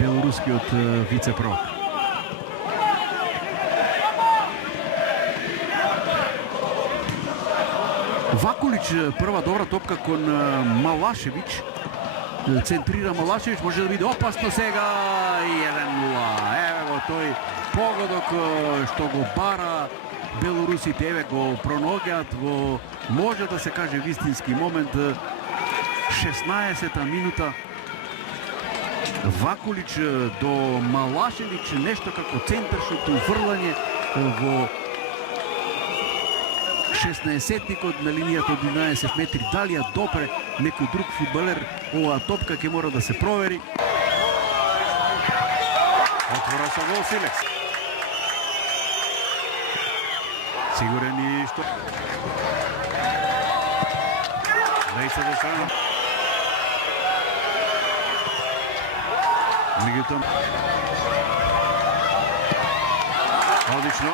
белорускиот вице-провок. Вакулич, прва добра топка кон Малашевич. Центрира Малашевич, може да биде опасно сега. 1-0. Ево тој погодок што го бара белорусите, еве го проногјат во, може да се каже, вистински момент. 16-та минута. Вакулич до Малашевич, нешто како центаршот, уврлање во 16-тникот на линијата од 11 метри. Дали ја допре некој друг фудбалер оваа топка, ќе мора да се провери. Отвора со гол Силекс. Сигурен и што Лејца до страна. Меѓутоа одлично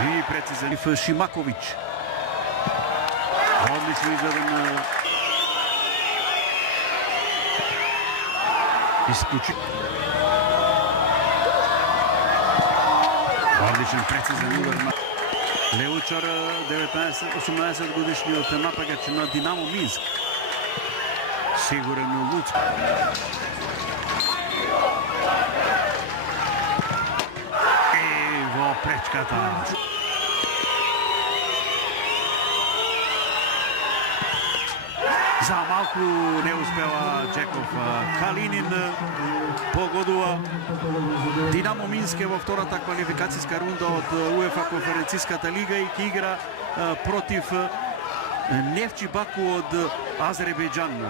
и прецизен Шимакович. Одлично изгледан исклучи. Одличен прецизен удар на Леучар, 18 годишниот напагач на Динамо Минск. Сигурен Луцко. И во пречката. За малку не успева Джеков. Калинин погодува. Динамо Минск е во втората квалификацијска рунда од УЕФА конференциската лига и ќе игра против Нефчи Баку од Азербејџан.